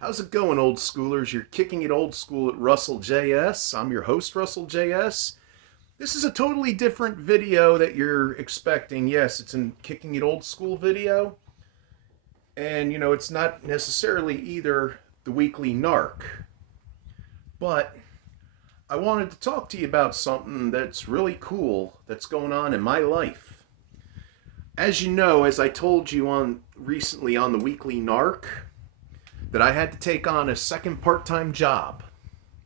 How's it going, old schoolers? You're kicking it old school at Russell J.S. I'm your host, Russell J.S. This is a totally different video that you're expecting. Yes, it's a kicking it old school video. And, it's not necessarily either the weekly narc. But I wanted to talk to you about something that's really cool that's going on in my life. As you know, as I told you on recently on the weekly narc, that I had to take on a second part-time job.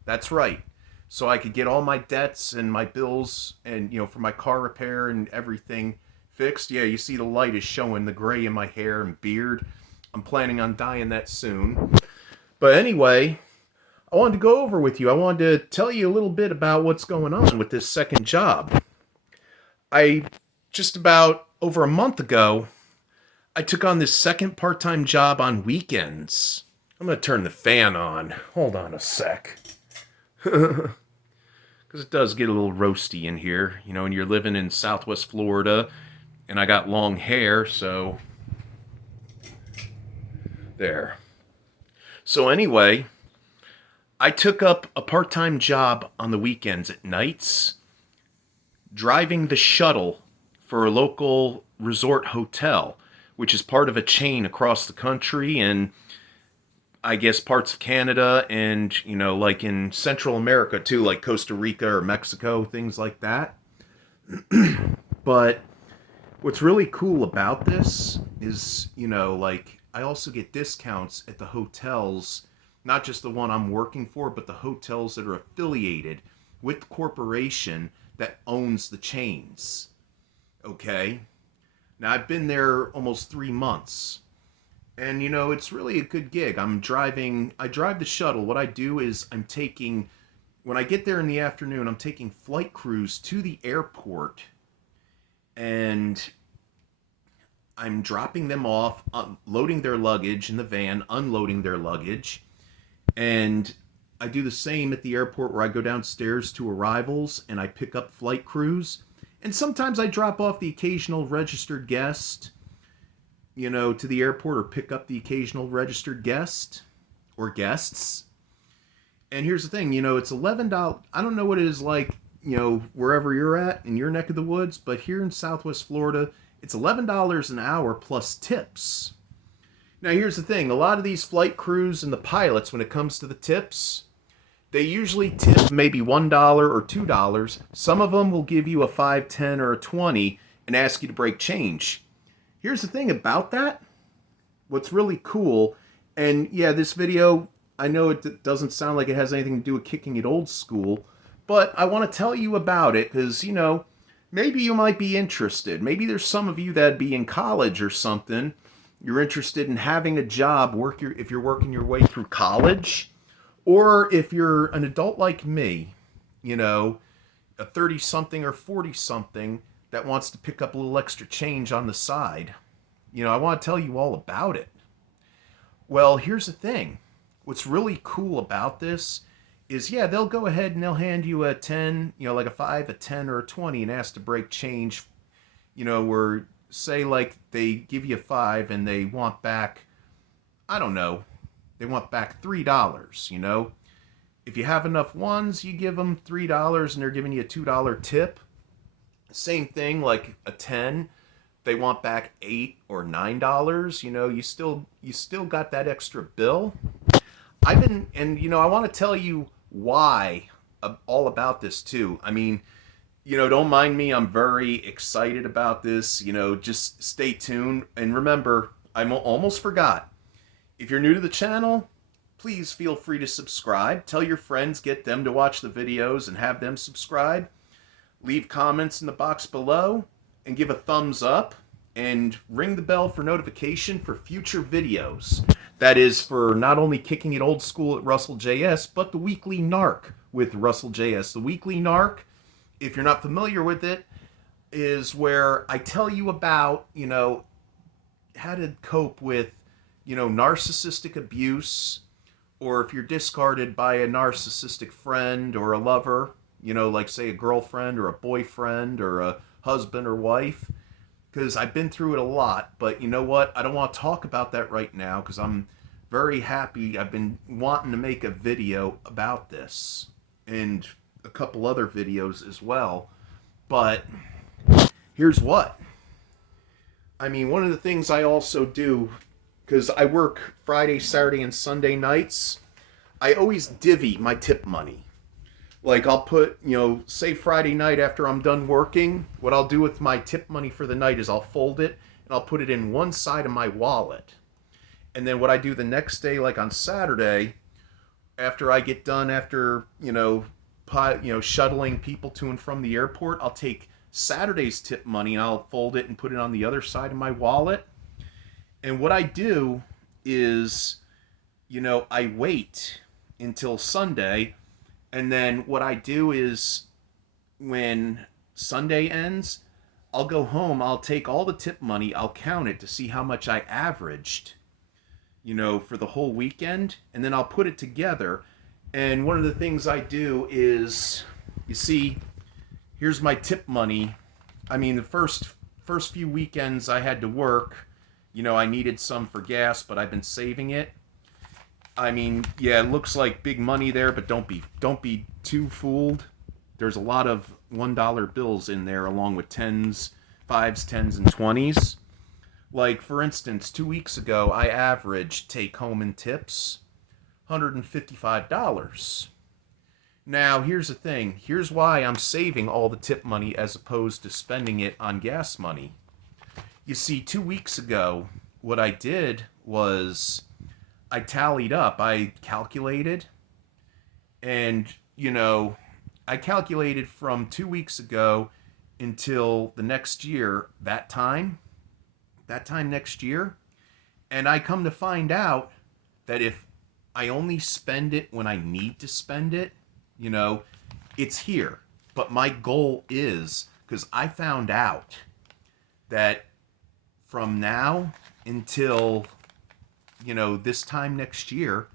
That's right. So I could get all my debts and my bills and, for my car repair and everything fixed. Yeah, you see the light is showing the gray in my hair and beard. I'm planning on dyeing that soon. But anyway, I wanted to go over with you. I wanted to tell you a little bit about what's going on with this second job. I just about over a month ago, I took on this second part-time job on weekends. I'm going to turn the fan on. Hold on a sec. Because it does get a little roasty in here, and you're living in Southwest Florida, and I got long hair, so there. So anyway, I took up a part-time job on the weekends at nights, driving the shuttle for a local resort hotel, which is part of a chain across the country, and I guess parts of Canada and, like in Central America too, like Costa Rica or Mexico, things like that. But what's really cool about this is, like I also get discounts at the hotels, not just the one I'm working for, but the hotels that are affiliated with the corporation that owns the chains. Okay? Now I've been there almost 3 months. And it's really a good gig. I drive the shuttle. What I do is when I get there in the afternoon, I'm taking flight crews to the airport and I'm dropping them off, loading their luggage in the van, unloading their luggage. And I do the same at the airport where I go downstairs to arrivals and I pick up flight crews. And sometimes I drop off the occasional registered guest to the airport or pick up the occasional registered guest or guests. And here's the thing, it's $11. I don't know what it is like, wherever you're at in your neck of the woods, but here in Southwest Florida, it's $11 an hour plus tips. Now, here's the thing, a lot of these flight crews and the pilots, when it comes to the tips, they usually tip maybe $1 or $2. Some of them will give you a 5, 10, or a 20 and ask you to break change. Here's the thing about that. What's really cool, and yeah, this video, I know it doesn't sound like it has anything to do with kicking it old school, but I want to tell you about it because, maybe you might be interested. Maybe there's some of you that'd be in college or something. You're interested in having a job, if you're working your way through college, or if you're an adult like me, a 30-something or 40-something, that wants to pick up a little extra change on the side. I want to tell you all about it. Well, here's the thing. What's really cool about this is, yeah, they'll go ahead and they'll hand you a 10, like a 5, a 10, or a 20 and ask to break change, where say like they give you a 5 and they want back, I don't know, they want back $3, If you have enough ones, you give them $3 and they're giving you a $2 tip. Same thing, like a 10, they want back $8 or $9. You still got that extra bill. I want to tell you why all about this too. I mean, don't mind me. I'm very excited about this. Just stay tuned. And remember, I almost forgot. If you're new to the channel, please feel free to subscribe. Tell your friends, get them to watch the videos and have them subscribe. Leave comments in the box below and give a thumbs up and ring the bell for notification for future videos. That is for not only kicking it old school at Russell J.S, but the weekly narc with Russell J.S. The weekly narc, if you're not familiar with it, is where I tell you about, how to cope with, narcissistic abuse, or if you're discarded by a narcissistic friend or a lover, like say a girlfriend or a boyfriend or a husband or wife, because I've been through it a lot. But you know what? I don't want to talk about that right now because I'm very happy. I've been wanting to make a video about this and a couple other videos as well. But here's what. I mean, one of the things I also do, because I work Friday, Saturday, and Sunday nights, I always divvy my tip money. Like, I'll put, say Friday night after I'm done working, what I'll do with my tip money for the night is I'll fold it and I'll put it in one side of my wallet. And then what I do the next day, like on Saturday, after I get done, after, shuttling people to and from the airport, I'll take Saturday's tip money and I'll fold it and put it on the other side of my wallet. And what I do is, I wait until Sunday. And then what I do is when Sunday ends, I'll go home, I'll take all the tip money, I'll count it to see how much I averaged, for the whole weekend, and then I'll put it together. And one of the things I do is, you see, here's my tip money. I mean, the first few weekends I had to work, I needed some for gas, but I've been saving it. I mean, yeah, it looks like big money there, but don't be too fooled. There's a lot of $1 bills in there, along with 10s, 5s, 10s, and 20s. Like, for instance, 2 weeks ago, I averaged take-home and tips $155. Now, here's the thing. Here's why I'm saving all the tip money as opposed to spending it on gas money. You see, 2 weeks ago, what I did was I tallied up, I calculated, and, I calculated from 2 weeks ago until the next year, that time next year, and I come to find out that if I only spend it when I need to spend it, it's here. But my goal is, because I found out that from now until this time next year,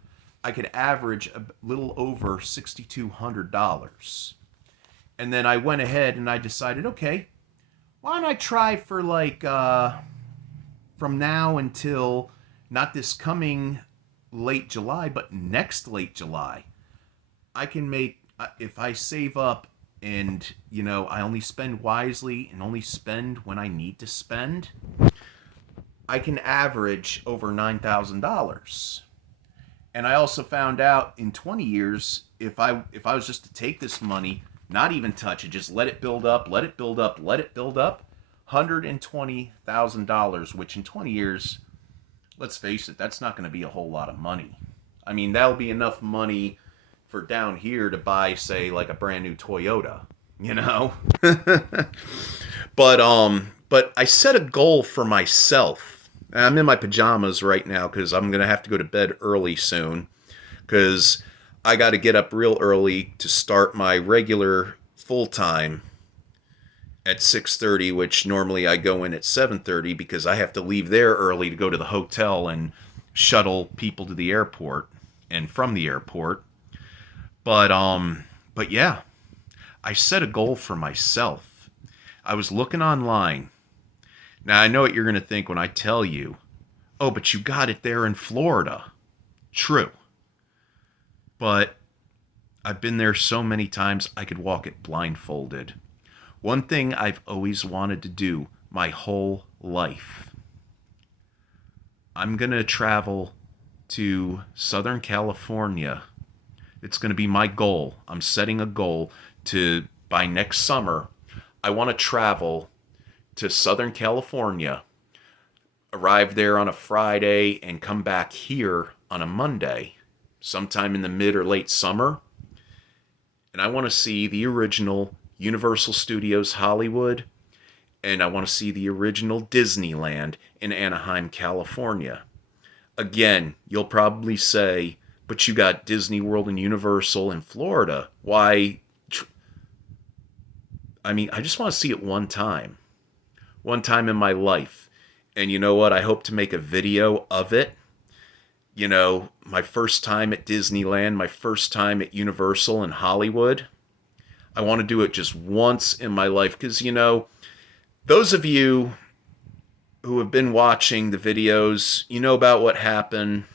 I could average a little over $6,200. And then I went ahead and I decided, okay, why don't I try for from now until not this coming late July, but next late July, I can make, if I save up and, I only spend wisely and only spend when I need to spend, I can average over $9,000. And I also found out in 20 years, if I was just to take this money, not even touch it, just let it build up, let it build up, let it build up, $120,000, which in 20 years, let's face it, that's not going to be a whole lot of money. I mean, that'll be enough money for down here to buy, say, like a brand new Toyota, But I set a goal for myself. I'm in my pajamas right now because I'm going to have to go to bed early soon because I got to get up real early to start my regular full-time at 6:30, which normally I go in at 7:30 because I have to leave there early to go to the hotel and shuttle people to the airport and from the airport. But yeah, I set a goal for myself. I was looking online. Now, I know what you're going to think when I tell you, oh, but you got it there in Florida. True. But I've been there so many times I could walk it blindfolded. One thing I've always wanted to do my whole life. I'm going to travel to Southern California. It's going to be my goal. I'm setting a goal to, by next summer, I want to travel to Southern California, arrive there on a Friday, and come back here on a Monday, sometime in the mid or late summer. And I want to see the original Universal Studios Hollywood, and I want to see the original Disneyland in Anaheim, California. Again, you'll probably say, but you got Disney World and Universal in Florida. Why? I mean, I just want to see it one time in my life. And you know what? I hope to make a video of it. My first time at Disneyland, my first time at Universal in Hollywood. I want to do it just once in my life because, those of you who have been watching the videos, you know about what happened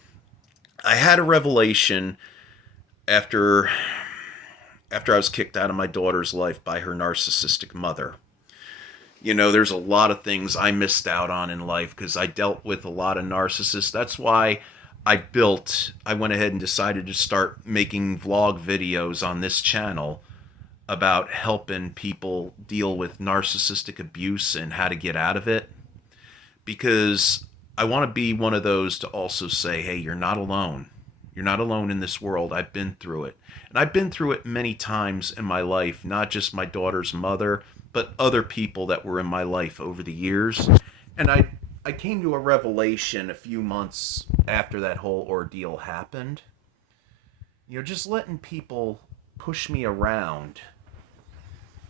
I had a revelation after I was kicked out of my daughter's life by her narcissistic mother. You know, there's a lot of things I missed out on in life because I dealt with a lot of narcissists. That's why I went ahead and decided to start making vlog videos on this channel about helping people deal with narcissistic abuse and how to get out of it. Because I want to be one of those to also say, hey, you're not alone. You're not alone in this world. I've been through it. And I've been through it many times in my life, not just my daughter's mother, but other people that were in my life over the years. And I came to a revelation a few months after that whole ordeal happened. You know, just letting people push me around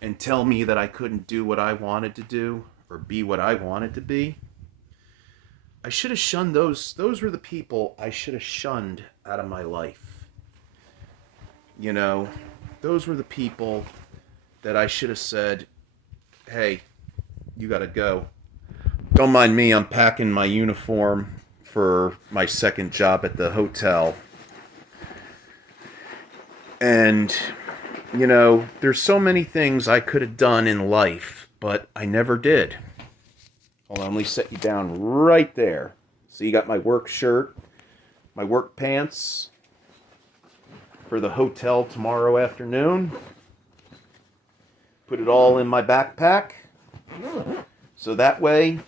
and tell me that I couldn't do what I wanted to do or be what I wanted to be. I should have shunned those. Those were the people I should have shunned out of my life. You know, those were the people that I should have said, hey, you gotta go. Don't mind me, I'm packing my uniform for my second job at the hotel. And, you know, there's so many things I could have done in life, but I never did. Hold on, let me set you down right there. So you got my work shirt, my work pants for the hotel tomorrow afternoon. Put it all in my backpack. So that way,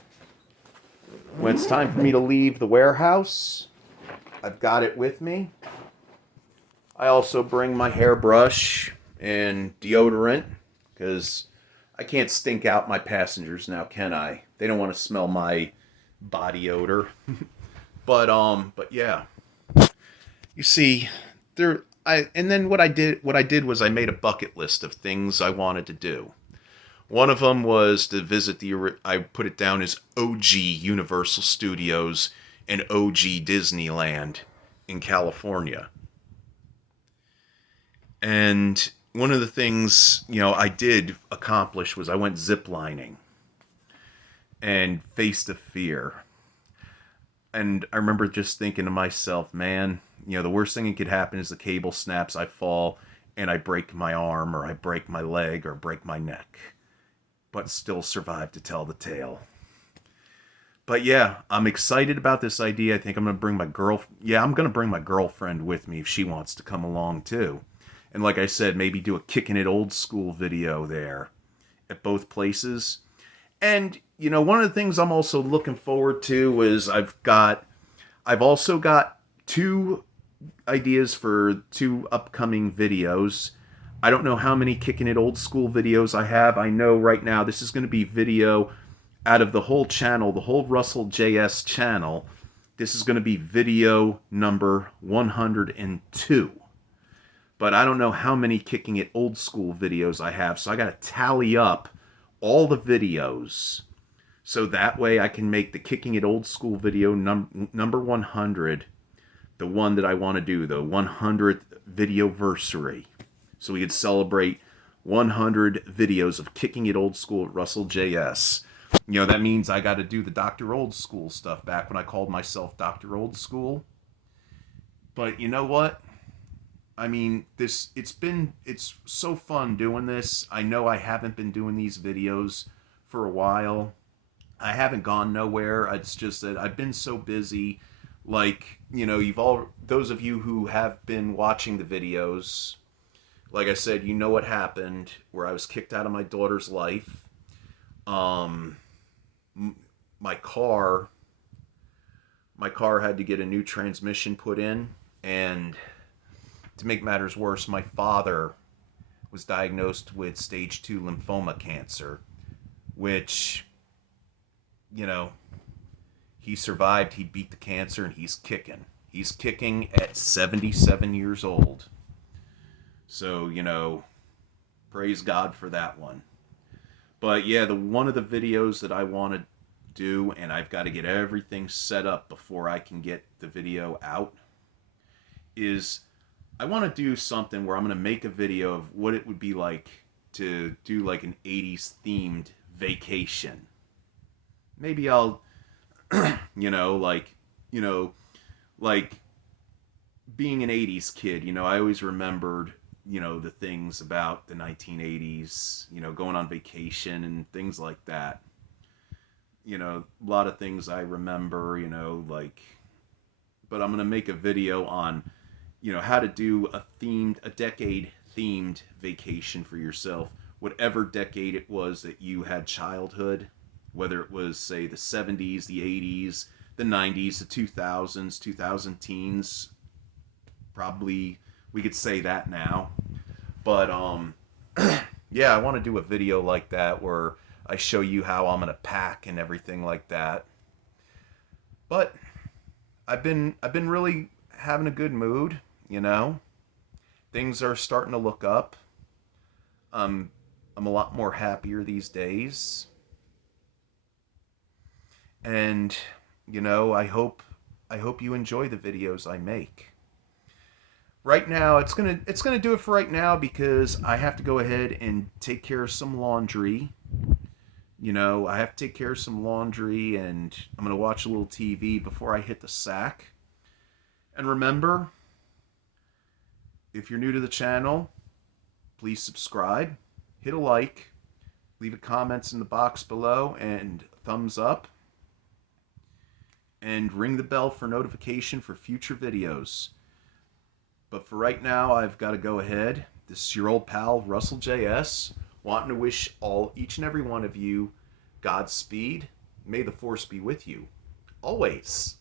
when it's time for me to leave the warehouse, I've got it with me. I also bring my hairbrush and deodorant because I can't stink out my passengers now, can I? They don't want to smell my body odor. but yeah. You see, and then what I did was I made a bucket list of things I wanted to do. One of them was to visit I put it down as OG Universal Studios and OG Disneyland in California. And one of the things, you know, I did accomplish was I went ziplining and faced a fear. And I remember just thinking to myself, man, you know, the worst thing that could happen is the cable snaps, I fall, and I break my arm, or I break my leg, or break my neck. But still survive to tell the tale. But yeah, I'm excited about this idea. I think I'm going to bring I'm going to bring my girlfriend with me if she wants to come along too. And like I said, maybe do a Kickin' It Old School video there at both places. And, you know, one of the things I'm also looking forward to is I've also got 2 ideas for 2 upcoming videos. I don't know how many Kickin' It Old School videos I have. I know right now this is going to be video out of the whole channel, the whole Russell J.S. channel. This is going to be video number 102. But I don't know how many Kicking It Old School videos I have, so I got to tally up all the videos. So that way I can make the Kicking It Old School video number 100, the one that I want to do, the 100th videoversary. So we could celebrate 100 videos of Kicking It Old School at Russell J.S. You know, that means I got to do the Dr. Old School stuff back when I called myself Dr. Old School. But you know what? I mean, it's so fun doing this. I know I haven't been doing these videos for a while. I haven't gone nowhere. It's just that I've been so busy. Like, you know, those of you who have been watching the videos, like I said, you know what happened, where I was kicked out of my daughter's life. My car had to get a new transmission put in, and to make matters worse, my father was diagnosed with stage 2 lymphoma cancer, which, you know, he survived, he beat the cancer, and he's kicking. He's kicking at 77 years old. So, you know, praise God for that one. But yeah, one of the videos that I want to do, and I've got to get everything set up before I can get the video out, is I want to do something where I'm going to make a video of what it would be like to do like an 80s themed vacation. Maybe I'll, like being an 80s kid, I always remembered, the things about the 1980s, going on vacation and things like that. A lot of things I remember, like, but I'm going to make a video on, how to do a decade themed vacation for yourself, whatever decade it was that you had childhood, whether it was, say, the 70s, the 80s, the 90s, the 2000s, 2000 teens. Probably we could say that now. But yeah, I want to do a video like that where I show you how I'm gonna pack and everything like that. But I've been really having a good mood, Things are starting to look up. I'm a lot more happier these days. And I hope you enjoy the videos I make. Right now, it's gonna do it for right now because I have to go ahead and take care of some laundry. I have to take care of some laundry, and I'm gonna watch a little TV before I hit the sack. And remember, if you're new to the channel, please subscribe, hit a like, leave a comments in the box below, and thumbs up, and ring the bell for notification for future videos. But for right now, I've got to go ahead. This is your old pal, Russell J.S., wanting to wish each and every one of you Godspeed. May the force be with you. Always.